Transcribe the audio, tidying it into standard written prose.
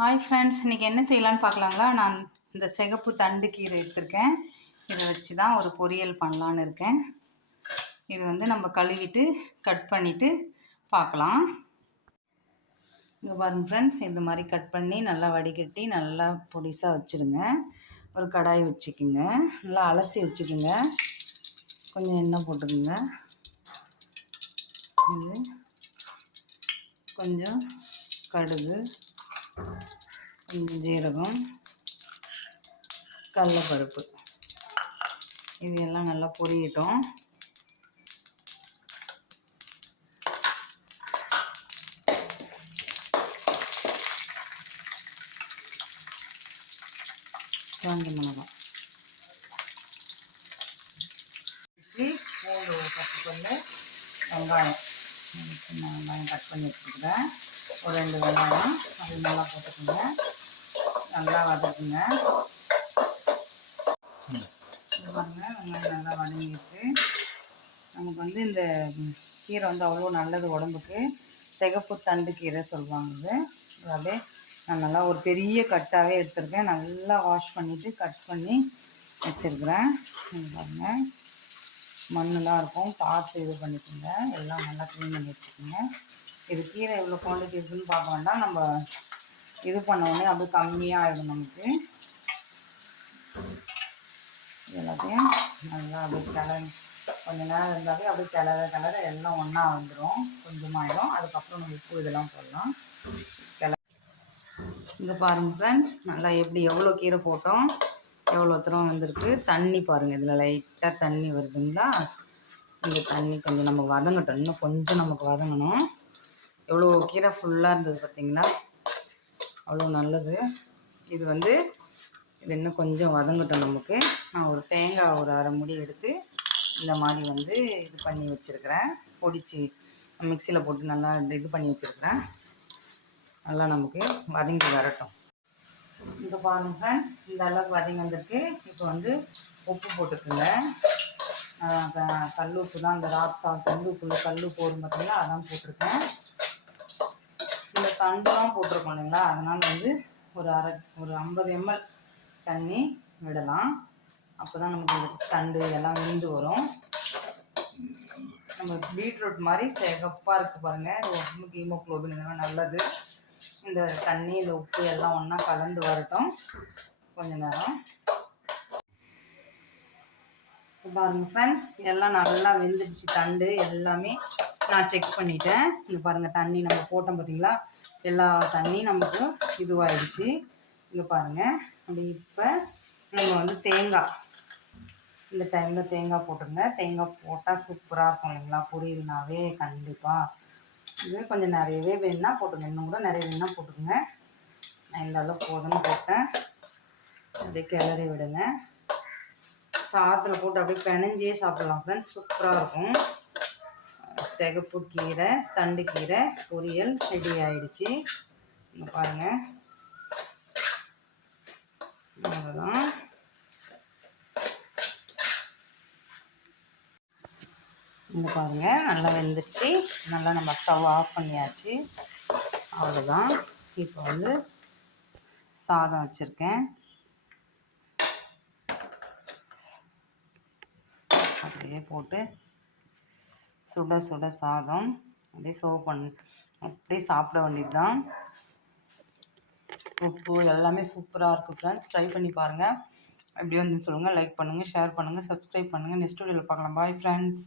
Hi friends, இன்றைக்கி என்ன செய்யலான்னு பார்க்கலாங்களா? நான் இந்த சிகப்பு தண்டு கீரை எடுத்திருக்கேன். இதை வச்சு தான் ஒரு பொரியல் பண்ணலான்னு இருக்கேன். இது வந்து நம்ம கழுவிட்டு கட் பண்ணிவிட்டு பார்க்கலாம். இங்கே பாருங்கள் ஃப்ரெண்ட்ஸ், இந்த மாதிரி கட் பண்ணி நல்லா வடிகட்டி நல்லா பொடிசாக வச்சுருங்க. ஒரு கடாய் வச்சுக்குங்க, நல்லா அலசி வச்சுக்குங்க. கொஞ்சம் எண்ணெய் போட்டுக்குங்க. இது கொஞ்சம் கடுகு, கொஞ்சம் ஜீரகம், கடலைப்பருப்பு, இது எல்லாம் நல்லா பொரியட்டும். காஞ்ச மிளகாய், பூண்டு ஒரு 10 பல்லு, வெங்காயம், சின்ன வெங்காயம் கட் பண்ணி வச்சுக்கிறேன். ஒரு 2 வெங்காயம் அது நல்லா போட்டுக்கோங்க. நல்லா வதக்குங்க. இது பாருங்கள், வெங்காயம் நல்லா வதங்கிட்டு நமக்கு வந்து இந்த கீரை வந்து அவ்வளோ நல்லது உடம்புக்கு. சிகப்பு தண்டு கீரை சொல்லுவாங்க. இது அப்படியே நான் நல்லா ஒரு பெரிய கட்டாகவே எடுத்துருக்கேன். நல்லா வாஷ் பண்ணிவிட்டு கட் பண்ணி வச்சுருக்கிறேன். இது பாருங்கள், மண்ணெலாம் இருக்கும், பார்த்து இது பண்ணிக்கோங்க. எல்லாம் நல்லா க்ளீன் பண்ணி வச்சுக்கோங்க. இது கீரை எவ்வளோ குவான்டிட்டி இருக்குதுன்னு பார்க்க வேண்டாம். நம்ம இது பண்ண உடனே அப்படியே கம்மியாக ஆகிடும் நமக்கு. எல்லாத்தையும் நல்லா அப்படியே கொஞ்சம் நேரம் இருந்தாலே அப்படியே கிளற எல்லாம் ஒன்றா வந்துடும். கொஞ்சமாகிடும். அதுக்கப்புறம் நம்ம உப்பு இதெல்லாம் போடலாம். இங்கே பாருங்கள் ஃப்ரெண்ட்ஸ், நல்லா எவ்வளோ கீரை போட்டோம், எவ்வளோ தூரம் வந்திருக்கு. தண்ணி பாருங்கள், இதில் லைட்டாக தண்ணி வருதுங்களா? இந்த தண்ணி கொஞ்சம் நம்ம வதங்கட்டும். இன்னும் கொஞ்சம் நமக்கு வதங்கணும். எவ்வளோ கீரை ஃபுல்லாக இருந்தது பார்த்திங்களா? அவ்வளோ நல்லது. இது வந்து இது இன்னும் கொஞ்சம் வதங்கட்டும் நமக்கு. நான் ஒரு தேங்காய் ஒரு அரை மூடி எடுத்து இந்த மாதிரி வந்து இது பண்ணி வச்சுருக்கிறேன். பொடிச்சு மிக்சியில் போட்டு நல்லா இது பண்ணி வச்சுருக்கிறேன். நல்லா நமக்கு வதங்கி வரட்டும். இப்போ பாருங்கள் ஃப்ரெண்ட்ஸ், இந்த அளவுக்கு வதங்கி வந்திருக்கு. இப்போ வந்து உப்பு போட்டுக்குங்க. கல் உப்பு தான், இந்த ராக் சால்ட் கல் உப்பு போடும் பார்த்தீங்களா, அதான் போட்டிருக்கேன். இந்த தண்டுலாம் போட்டிருக்கோம் இல்லைங்களா, அதனால் வந்து ஒரு 50 ml தண்ணி விடலாம். அப்போ தான் நமக்கு இந்த தண்டு எல்லாம் வெந்து வரும். நம்ம பீட்ரூட் மாதிரி சிகப்பாக இருக்குது பாருங்கள். இது உடம்புக்கு ஹீமோக்ளோபின் இதெல்லாம் நல்லது. இந்த தண்ணி இந்த உப்பு எல்லாம் ஒன்றா கலந்து வரட்டும் கொஞ்ச நேரம். பாருங்கள் ஃப்ரெண்ட்ஸ், எல்லாம் நல்லா வெந்துடுச்சு. தண்டு எல்லாமே நான் செக் பண்ணிட்டேன். இங்கே பாருங்கள், தண்ணி நம்ம போட்டோம் பார்த்தீங்களா, எல்லா தண்ணி நமக்கு இதுவாகிடுச்சு. இங்கே பாருங்கள். அப்படி இப்போ நம்ம வந்து தேங்காய், இந்த டைமில் தேங்காய் போட்டுருங்க. தேங்காய் போட்டால் சூப்பராக இருக்கும் இல்லைங்களா பொரியல்னாவே. கண்டிப்பாக இது கொஞ்சம் நிறையவே வேணுன்னா போட்டுங்க, இன்னும் கூட நிறைய வேணுன்னா போட்டுக்கோங்க. நான் இந்த அளவுக்கு போதும்னு போட்டேன். அப்படியே கிளறி விடுங்க. சாதத்தில் போட்டு அப்படியே பிணைஞ்சே சாப்பிடலாம் ஃப்ரெண்ட்ஸ், சூப்பராக இருக்கும். சிகப்பு கீரை தண்டு கீரை பொரியல் ரெடி ஆகிடுச்சு. இங்கே பாருங்கள், அவ்வளோதான். இங்கே பாருங்கள், நல்லா வெந்துருச்சு. நல்லா நம்ம ஸ்டவ் ஆஃப் பண்ணியாச்சு. அவ்வளோதான். இப்போ வந்து சாதம் வச்சுருக்கேன். அப்படியே போட்டு சுட சுட சாதம் அப்படியே அப்படியே சாப்பிட வேண்டியது தான். உப்பு எல்லாமே சூப்பராக இருக்குது ஃப்ரெண்ட்ஸ். ட்ரை பண்ணி பாருங்கள். எப்படி வந்து சொல்லுங்கள். லைக் பண்ணுங்கள், ஷேர் பண்ணுங்கள், சப்ஸ்கிரைப் பண்ணுங்கள். நெக்ஸ்ட் வீடியோவில் பார்க்கலாம். Bye friends.